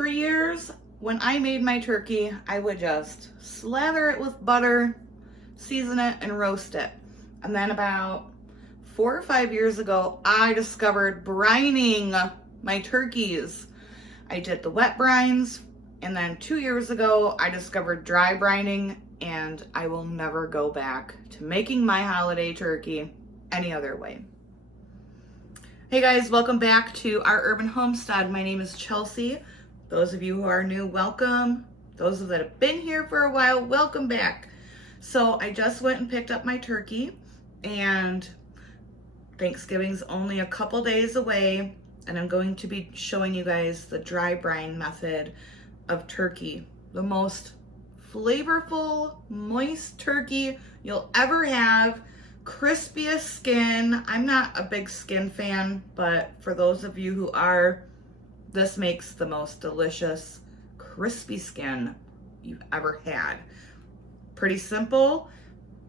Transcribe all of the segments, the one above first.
For years, when I made my turkey, I would just slather it with butter, season it, and roast it. And then about 4 or 5 years ago, I discovered brining my turkeys. I did the wet brines, and then 2 years ago, I discovered dry brining, and I will never go back to making my holiday turkey any other way. Hey guys, welcome back to our urban homestead. My name is Chelsea. Those of you who are new, welcome. Those that have been here for a while, welcome back. So I just went and picked up my turkey, and Thanksgiving's only a couple days away, and I'm going to be showing you guys the dry brine method of turkey. The most flavorful, moist turkey you'll ever have. Crispiest skin. I'm not a big skin fan, but for those of you who are, this makes the most delicious, crispy skin you've ever had. Pretty simple,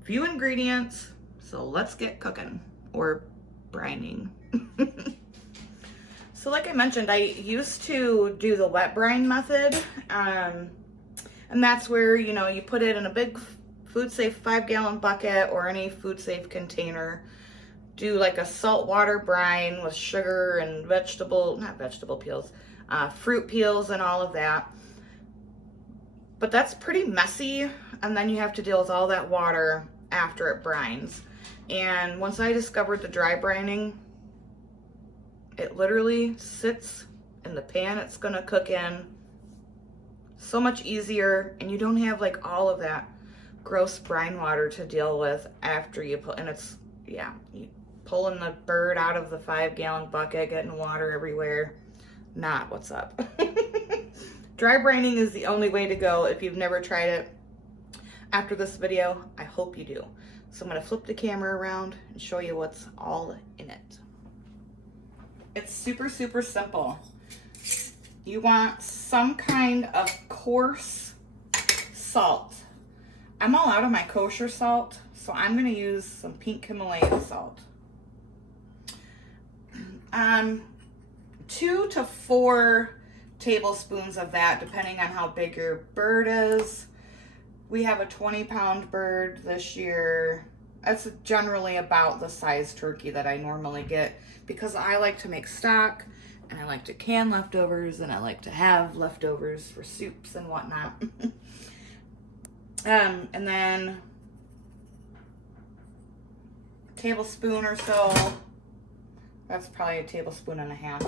few ingredients, so let's get cooking, or brining. So like I mentioned, I used to do the wet brine method, and that's where, you know, you put it in a big food safe 5-gallon bucket or any food safe container. Do like a saltwater brine with sugar and fruit peels and all of that. But that's pretty messy, and then you have to deal with all that water after it brines. And once I discovered the dry brining, it literally sits in the pan it's gonna cook in. So much easier, and you don't have like all of that gross brine water to deal with after you put, and it's, yeah, you pulling the bird out of the 5-gallon bucket, getting water everywhere. Not what's up. Dry brining is the only way to go if you've never tried it. After this video, I hope you do. So I'm gonna flip the camera around and show you what's all in it. It's super, super simple. You want some kind of coarse salt. I'm all out of my kosher salt, so I'm gonna use some pink Himalayan salt. 2 to 4 tablespoons of that, depending on how big your bird is. We have a 20-pound bird this year. That's generally about the size turkey that I normally get, because I like to make stock, and I like to can leftovers, and I like to have leftovers for soups and whatnot. And then a tablespoon or so, that's probably a tablespoon and a half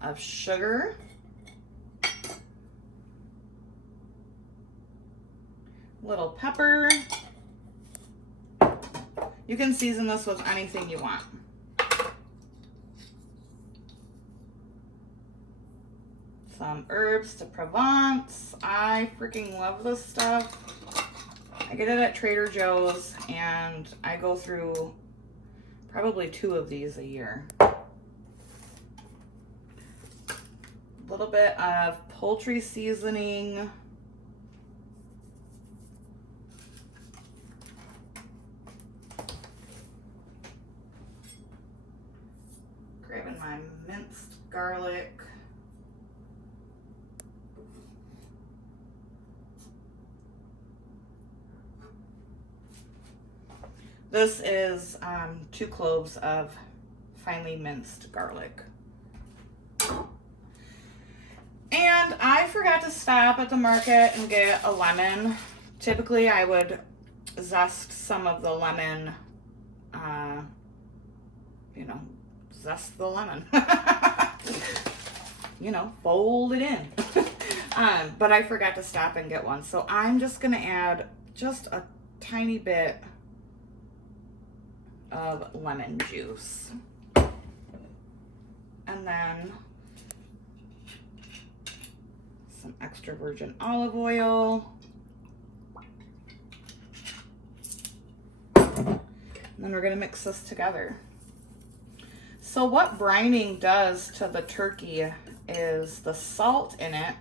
of sugar. Little pepper. You can season this with anything you want. Some herbs de Provence. I freaking love this stuff. I get it at Trader Joe's, and I go through probably 2 of these a year. A little bit of poultry seasoning. Grabbing my minced garlic. This is 2 cloves of finely minced garlic. And I forgot to stop at the market and get a lemon. Typically I would zest some of the lemon, you know, zest the lemon. You know, fold it in. But I forgot to stop and get one. So I'm just gonna add just a tiny bit of lemon juice, and then some extra virgin olive oil, and then we're going to mix this together. So what brining does to the turkey is the salt in it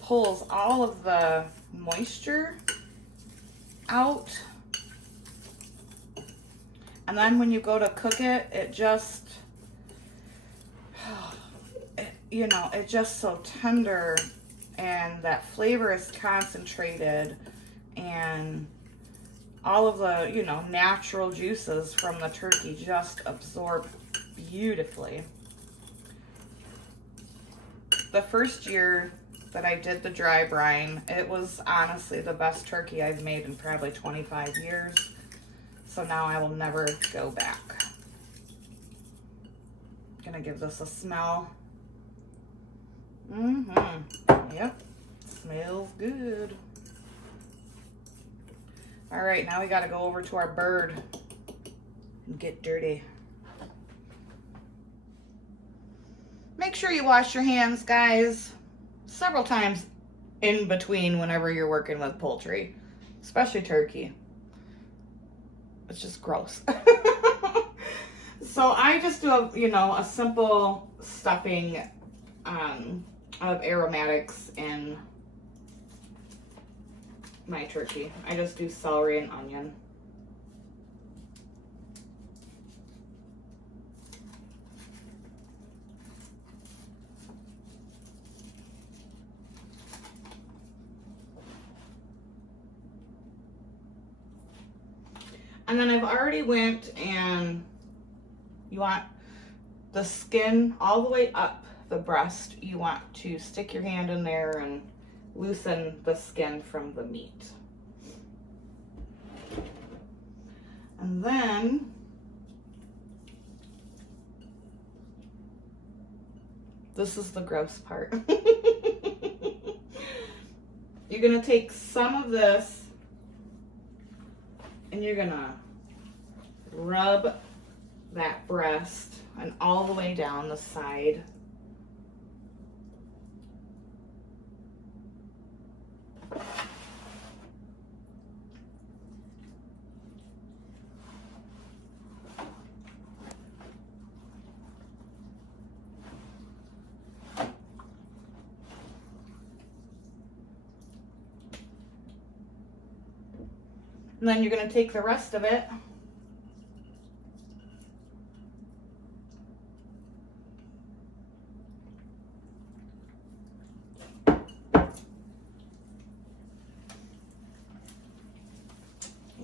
pulls all of the moisture out. And then when you go to cook it, you know, it's just so tender, and that flavor is concentrated, and all of the, you know, natural juices from the turkey just absorb beautifully. The first year that I did the dry brine, it was honestly the best turkey I've made in probably 25 years. So now I will never go back. Gonna give this a smell. Yep, smells good. All right, now we gotta go over to our bird and get dirty. Make sure you wash your hands, guys, several times in between whenever you're working with poultry, especially turkey. It's just gross. So I just do a simple stuffing of aromatics in my turkey. I just do celery and onion. And then I've already went, and you want the skin all the way up the breast. You want to stick your hand in there and loosen the skin from the meat. And then this is the gross part. You're gonna take some of this and you're gonna rub that breast and all the way down the side. And then you're going to take the rest of it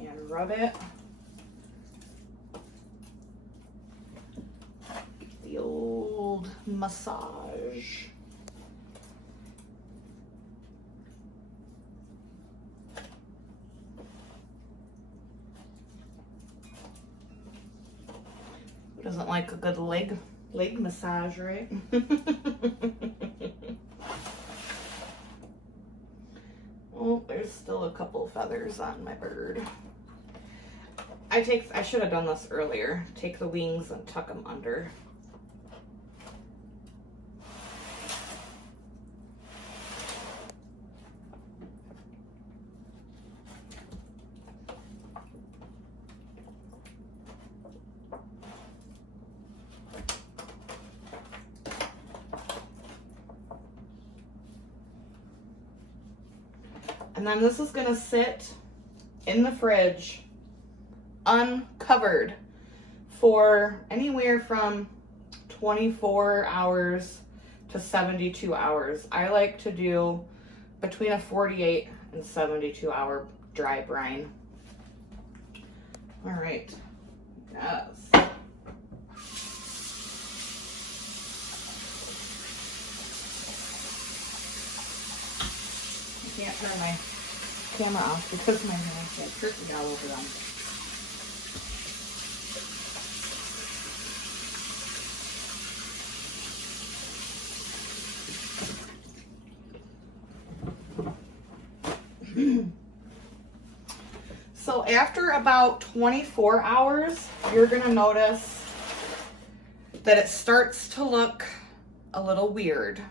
and rub it. The old massage. Who doesn't like a good leg massage, right? Oh, there's still a couple feathers on my bird. I should have done this earlier. Take the wings and tuck them under. And then this is gonna sit in the fridge uncovered for anywhere from 24 hours to 72 hours. I like to do between a 48 and 72 hour dry brine. All right, yes. I can't turn my camera off because my hands get turkey all over them. So after about 24 hours, you're gonna notice that it starts to look a little weird.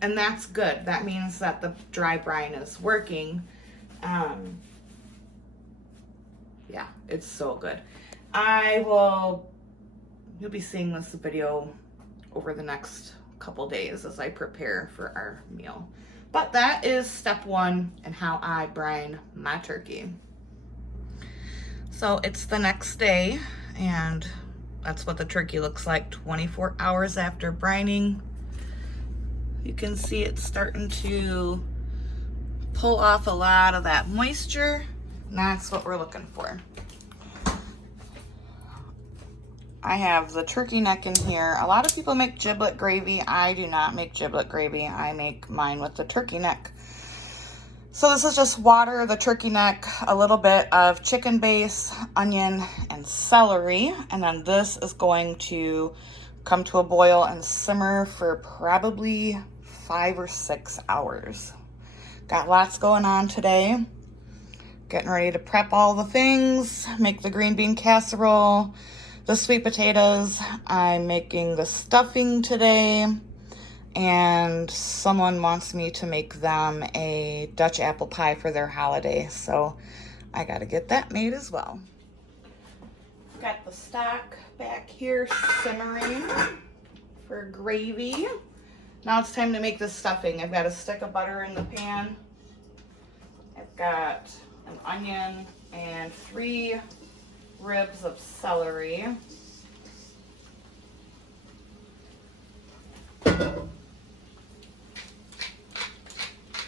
And that's good. That means that the dry brine is working. Yeah, it's so good. You'll be seeing this video over the next couple days as I prepare for our meal. But that is step one in how I brine my turkey. So it's the next day, and that's what the turkey looks like 24 hours after brining. You can see it's starting to pull off a lot of that moisture, and that's what we're looking for. I have the turkey neck in here. A lot of people make giblet gravy. I do not make giblet gravy. I make mine with the turkey neck. So this is just water, the turkey neck, a little bit of chicken base, onion, and celery. And then this is going to come to a boil and simmer for probably 5 or 6 hours. Got lots going on today. Getting ready to prep all the things, make the green bean casserole, the sweet potatoes. I'm making the stuffing today, and someone wants me to make them a Dutch apple pie for their holiday, so I gotta get that made as well. Got the stock back here simmering for gravy. Now it's time to make the stuffing. I've got a stick of butter in the pan. I've got an onion and 3 ribs of celery.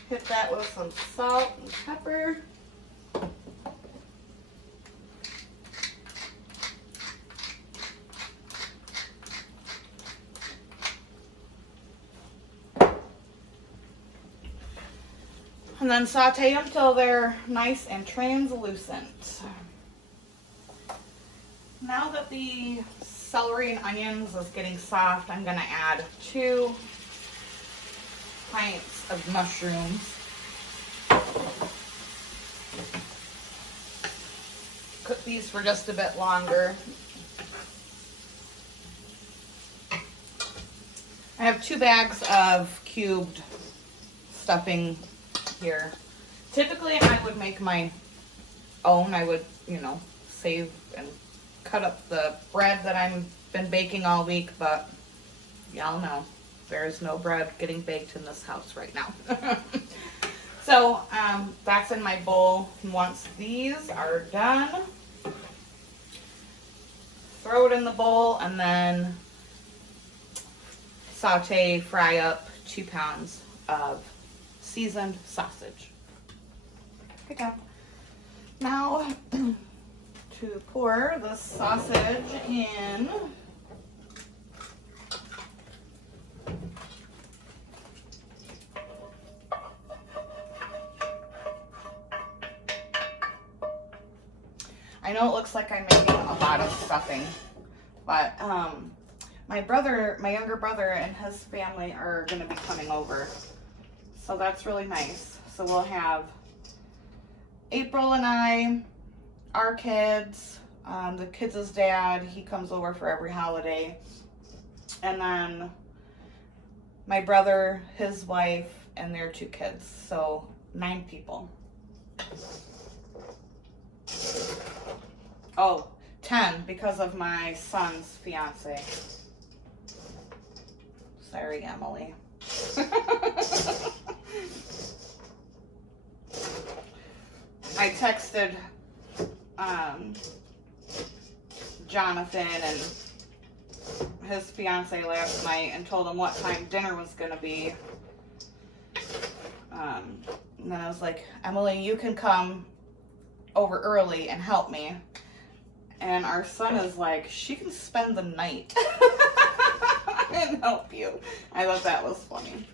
Hit that with some salt and pepper. And then saute them until they're nice and translucent. Now that the celery and onions is getting soft, I'm going to add 2 pints of mushrooms. Cook these for just a bit longer. I have 2 bags of cubed stuffing here. Typically I would make my own. I would, save and cut up the bread that I've been baking all week, but y'all know there's no bread getting baked in this house right now. So that's in my bowl. Once these are done, throw it in the bowl and then fry up 2 pounds of seasoned sausage. Okay, now to pour the sausage in. I know it looks like I'm making a lot of stuffing, but my younger brother and his family are going to be coming over. So that's really nice. So we'll have April and I, our kids, the kids' dad, he comes over for every holiday. And then my brother, his wife, and their 2 kids. So 9 people. Oh, 10 because of my son's fiance. Sorry, Emily. I texted Jonathan and his fiance last night and told him what time dinner was going to be. And then I was like, Emily, you can come over early and help me. And our son is like, she can spend the night and help you. I thought that was funny.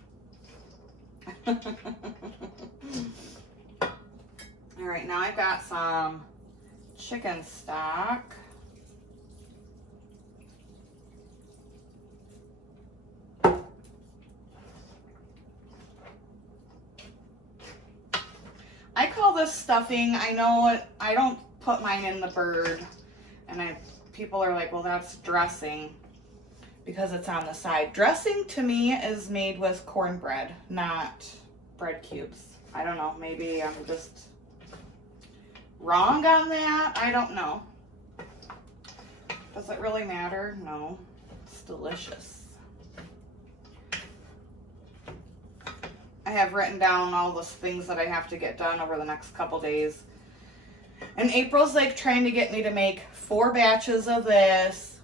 All right, now I've got some chicken stock. I call this stuffing. I know I don't put mine in the bird, and people are like, well, that's dressing because it's on the side. Dressing to me is made with cornbread, not bread cubes. I don't know, maybe I'm just wrong on that. I don't know. Does it really matter? No. It's delicious. I have written down all the things that I have to get done over the next couple days. And April's like trying to get me to make 4 batches of this,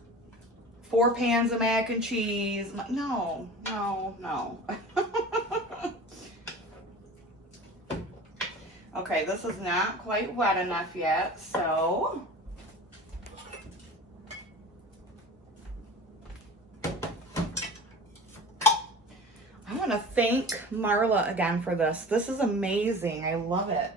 4 pans of mac and cheese. No. Okay, this is not quite wet enough yet, so I want to thank Marla again for this. This is amazing. I love it.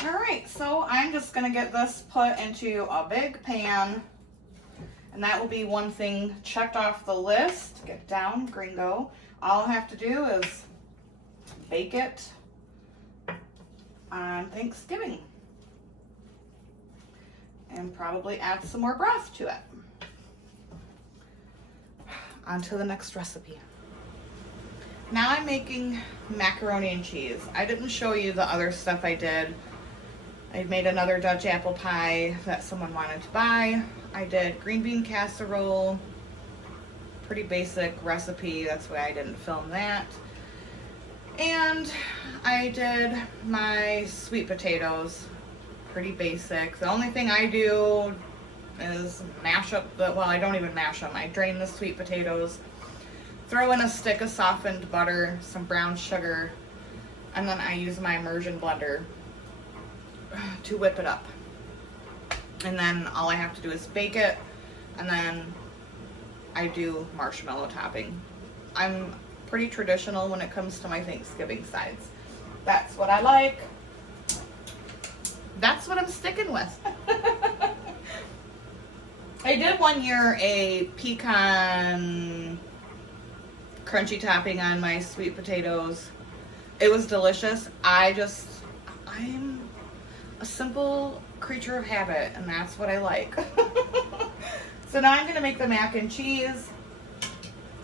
All right, so I'm just gonna get this put into a big pan, and that will be one thing checked off the list. Get down, gringo. All I have to do is bake it on Thanksgiving and probably add some more broth to it. On to the next recipe. Now I'm making macaroni and cheese. I didn't show you the other stuff I did. I made another Dutch apple pie that someone wanted to buy. I did green bean casserole. Pretty basic recipe, that's why I didn't film that. And I did my sweet potatoes. Pretty basic. The only thing I do is mash up the, well, I don't even mash them. I drain the sweet potatoes, throw in a stick of softened butter, some brown sugar, and then I use my immersion blender to whip it up. And then all I have to do is bake it, and then I do marshmallow topping. I'm pretty traditional when it comes to my Thanksgiving sides. That's what I like. That's what I'm sticking with. I did one year a pecan crunchy topping on my sweet potatoes. It was delicious. I'm a simple creature of habit, and that's what I like. So now I'm gonna make the mac and cheese.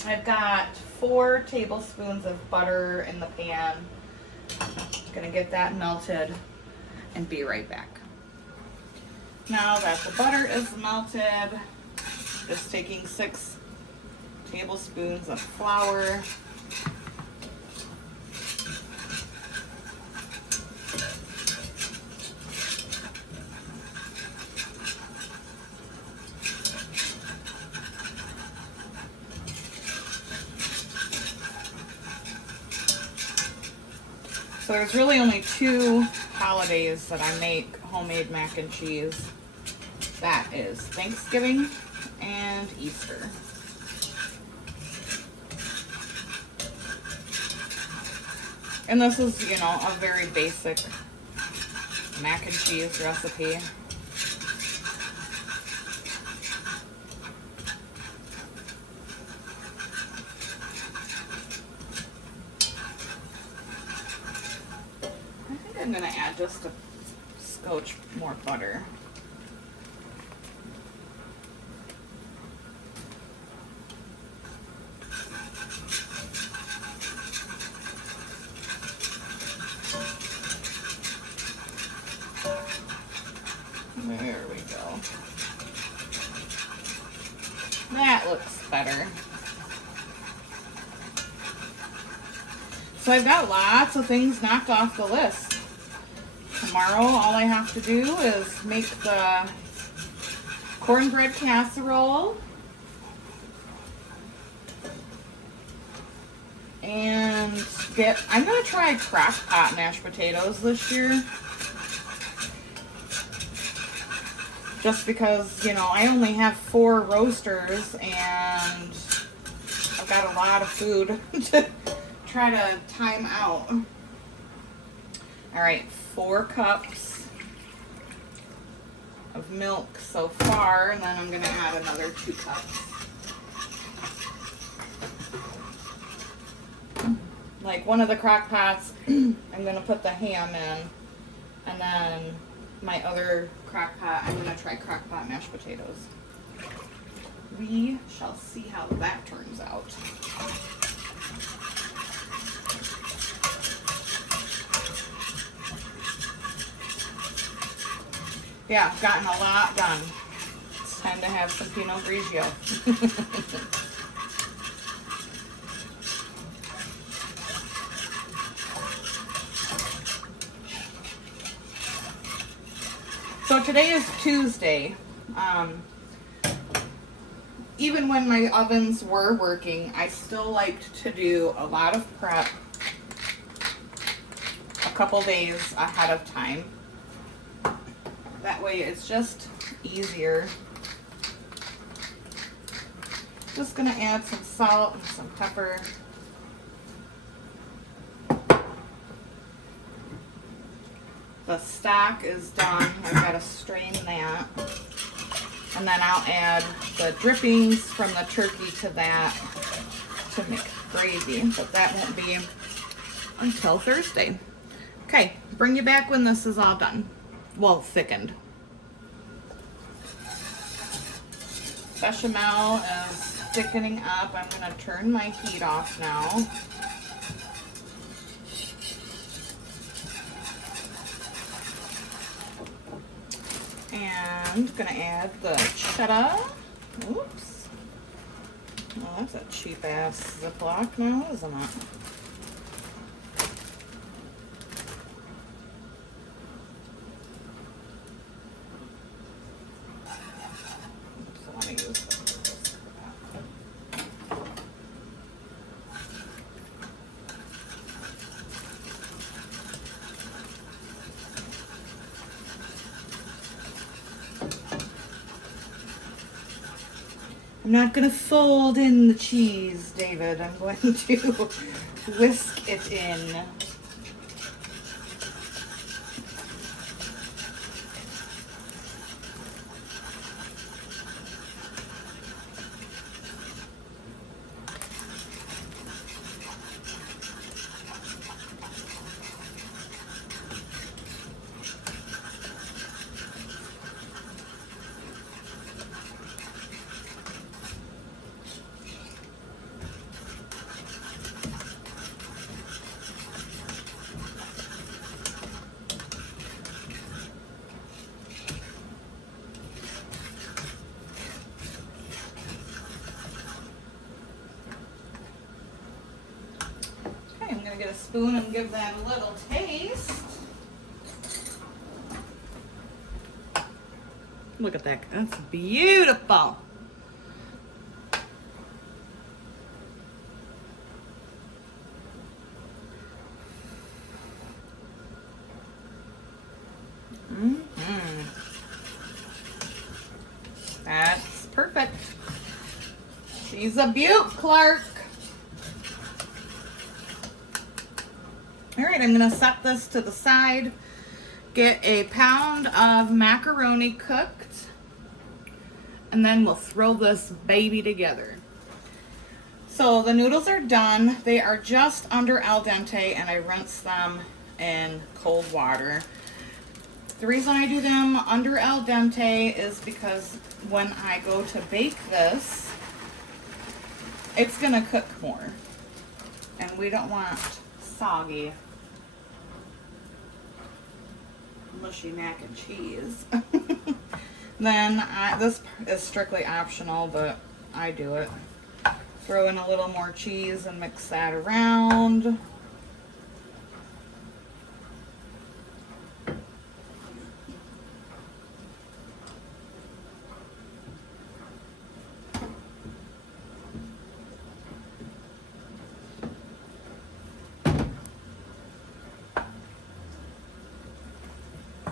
I've got 4 tablespoons of butter in the pan. Gonna get that melted and be right back. Now that the butter is melted, just taking 6 tablespoons of flour. So there's really only 2 holidays that I make homemade mac and cheese. That is Thanksgiving and Easter. And this is, you know, a very basic mac and cheese recipe. I'm gonna add just a scotch more butter. There we go. That looks better. So I've got lots of things knocked off the list. Tomorrow, all I have to do is make the cornbread casserole and I'm gonna try crock pot mashed potatoes this year. Just because, you know, I only have 4 roasters and I've got a lot of food to try to time out. All right, 4 cups of milk so far, and then I'm gonna add another 2 cups. Like one of the crock pots, I'm gonna put the ham in, and then my other crock pot, I'm gonna try crock pot mashed potatoes. We shall see how that turns out. Yeah, I've gotten a lot done. It's time to have some Pinot Grigio. So today is Tuesday. Even when my ovens were working, I still liked to do a lot of prep a couple days ahead of time. That way it's just easier. Just gonna add some salt and some pepper. The stock is done. I've got to strain that. And then I'll add the drippings from the turkey to that to make gravy. But that won't be until Thursday. Okay, bring you back when this is all done. Well, thickened. Bechamel is thickening up. I'm going to turn my heat off now. And gonna add the cheddar. Oops. Well, that's a cheap ass Ziploc now, isn't it? So let me use this. I'm not going to fold in the cheese, David. I'm going to whisk it in. Get a spoon and give that a little taste. Look at that. That's beautiful. That's perfect. She's a beaut, Clark. All right, I'm gonna set this to the side, get a pound of macaroni cooked, and then we'll throw this baby together. So the noodles are done. They are just under al dente, and I rinse them in cold water. The reason I do them under al dente is because when I go to bake this, it's gonna cook more, and we don't want soggy, mushy mac and cheese. Then this is strictly optional, but I do it. Throw in a little more cheese and mix that around.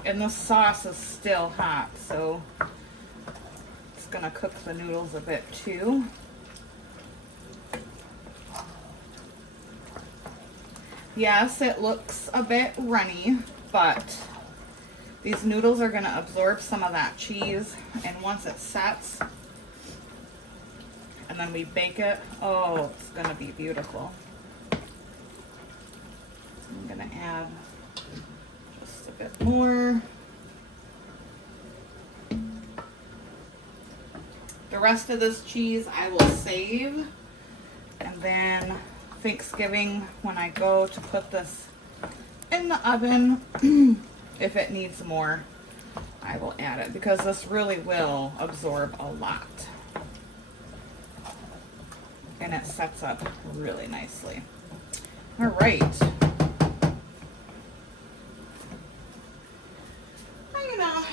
And the sauce is still hot, so it's gonna cook the noodles a bit too. Yes, it looks a bit runny, but these noodles are gonna absorb some of that cheese, and once it sets, and then we bake it, oh, it's gonna be beautiful. I'm gonna add just a bit more. The rest of this cheese I will save, and then Thanksgiving, when I go to put this in the oven, if it needs more, I will add it, because this really will absorb a lot. And it sets up really nicely. All right. You know,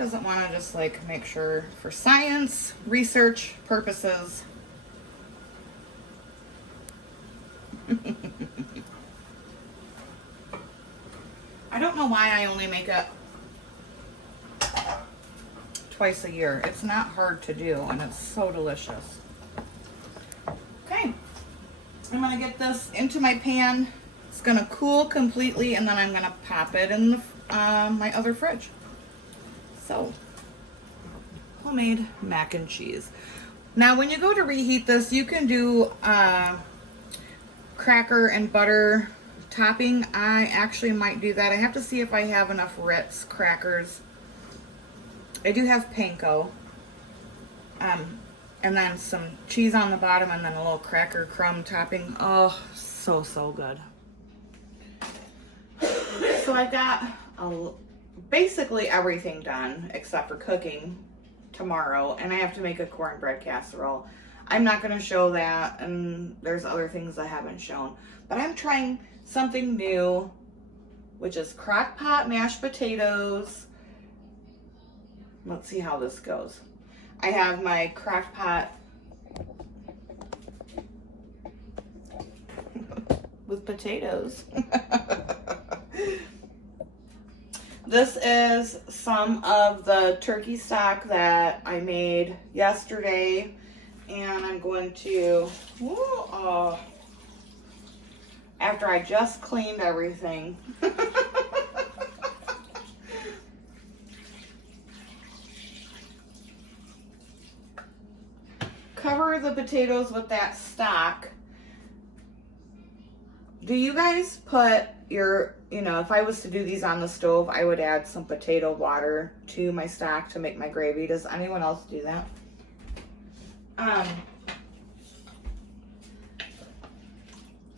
doesn't want to just like make sure for science, research purposes? I don't know why I only make it twice a year. It's not hard to do and it's so delicious. Okay, I'm gonna get this into my pan. It's gonna cool completely and then I'm gonna pop it in the, my other fridge. So, homemade mac and cheese. Now when you go to reheat this, you can do cracker and butter topping. I actually might do that. I have to see if I have enough Ritz crackers. I do have panko. And then some cheese on the bottom and then a little cracker crumb topping. Oh, so, so good. So I've got basically everything done except for cooking tomorrow, and I have to make a cornbread casserole. I'm not going to show that, and there's other things I haven't shown, but I'm trying something new, which is crock pot mashed potatoes. Let's see how this goes. I have my crock pot with potatoes. This is some of the turkey stock that I made yesterday, and I'm going to, after I just cleaned everything. Cover the potatoes with that stock. Do you guys put your, if I was to do these on the stove, I would add some potato water to my stock to make my gravy. Does anyone else do that?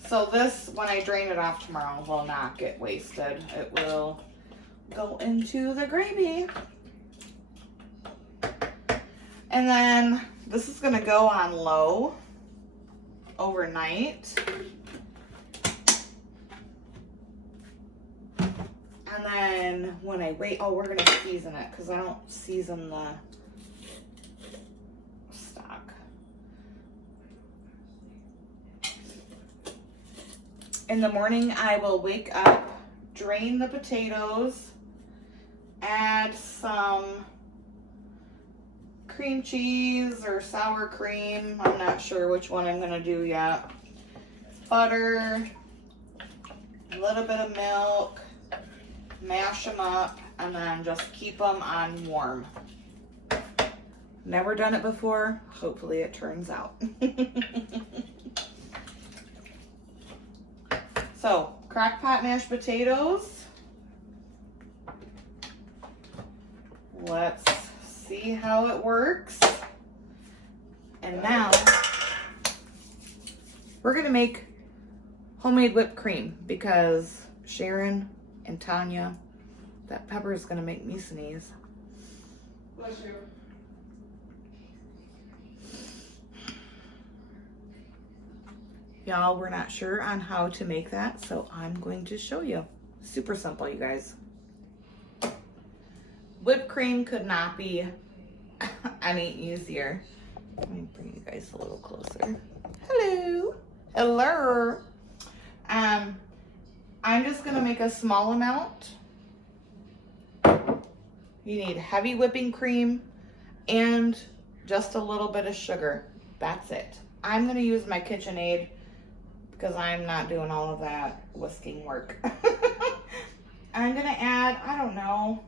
So this, when I drain it off tomorrow, will not get wasted. It will go into the gravy. And then this is gonna go on low overnight. And then when I wait, we're gonna season it because I don't season the stock. In the morning, I will wake up, drain the potatoes, add some cream cheese or sour cream. I'm not sure which one I'm gonna do yet. Butter, a little bit of milk, mash them up, and then just keep them on warm. Never done it before. Hopefully it turns out. So, crock pot mashed potatoes. Let's see how it works. And now we're gonna make homemade whipped cream because Sharon and Tanya, that pepper is gonna make me sneeze. Bless you. Y'all, we're not sure on how to make that, so I'm going to show you. Super simple, you guys. Whipped cream could not be any easier. Let me bring you guys a little closer. Hello. Hello. I'm just gonna make a small amount. You need heavy whipping cream and just a little bit of sugar. That's it. I'm gonna use my KitchenAid because I'm not doing all of that whisking work. I'm gonna add, I don't know,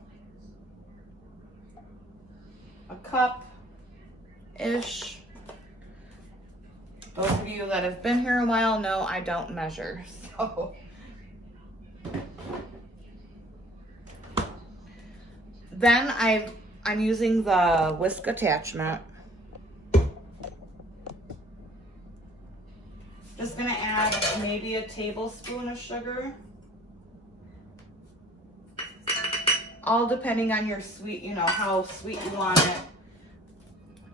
a cup-ish. Those of you that have been here a while know I don't measure, so. Then I'm using the whisk attachment. Just gonna add maybe a tablespoon of sugar. All depending on your sweet, how sweet you want it.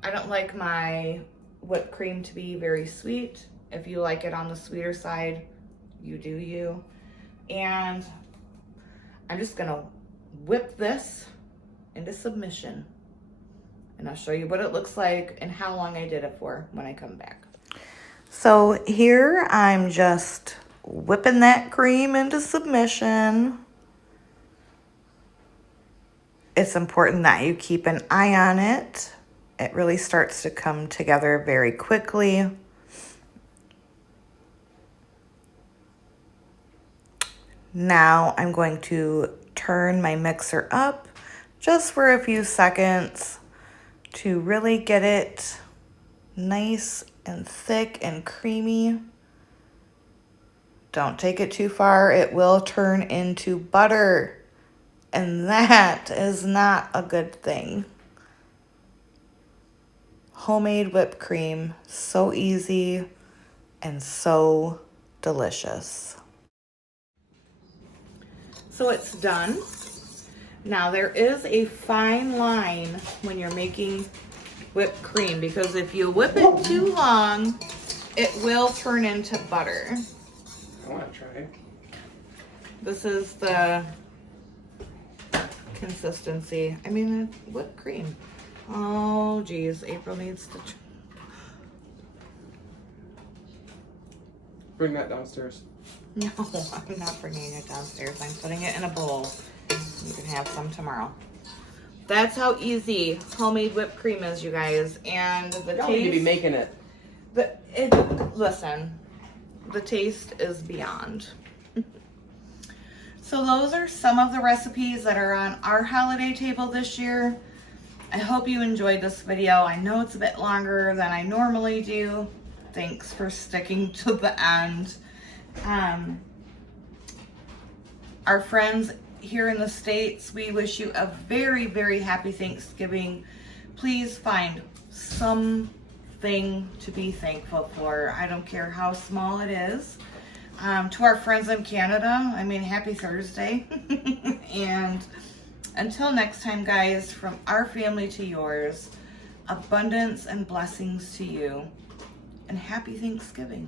I don't like my whipped cream to be very sweet. If you like it on the sweeter side, you do you. And I'm just gonna whip this into submission. And I'll show you what it looks like and how long I did it for when I come back. So here I'm just whipping that cream into submission. It's important that you keep an eye on it. It really starts to come together very quickly. Now I'm going to turn my mixer up just for a few seconds to really get it nice and thick and creamy. Don't take it too far. It will turn into butter, and that is not a good thing. Homemade whipped cream, so easy and so delicious. So it's done. Now there is a fine line when you're making whipped cream, because if you whip it too long, it will turn into butter. I want to try. This is the consistency. I mean, whipped cream. Oh, geez. April needs to... Bring that downstairs. No, I'm not bringing it downstairs. I'm putting it in a bowl. You can have some tomorrow. That's how easy homemade whipped cream is, you guys. And the Y'all taste... need to be making it. Listen, the taste is beyond. So those are some of the recipes that are on our holiday table this year. I hope you enjoyed this video. I know it's a bit longer than I normally do. Thanks for sticking to the end. Our friends here in the States, we wish you a very, very happy Thanksgiving. Please find something to be thankful for. I don't care how small it is. To our friends in Canada, I mean, happy Thursday. And until next time, guys, from our family to yours, abundance and blessings to you, and happy Thanksgiving.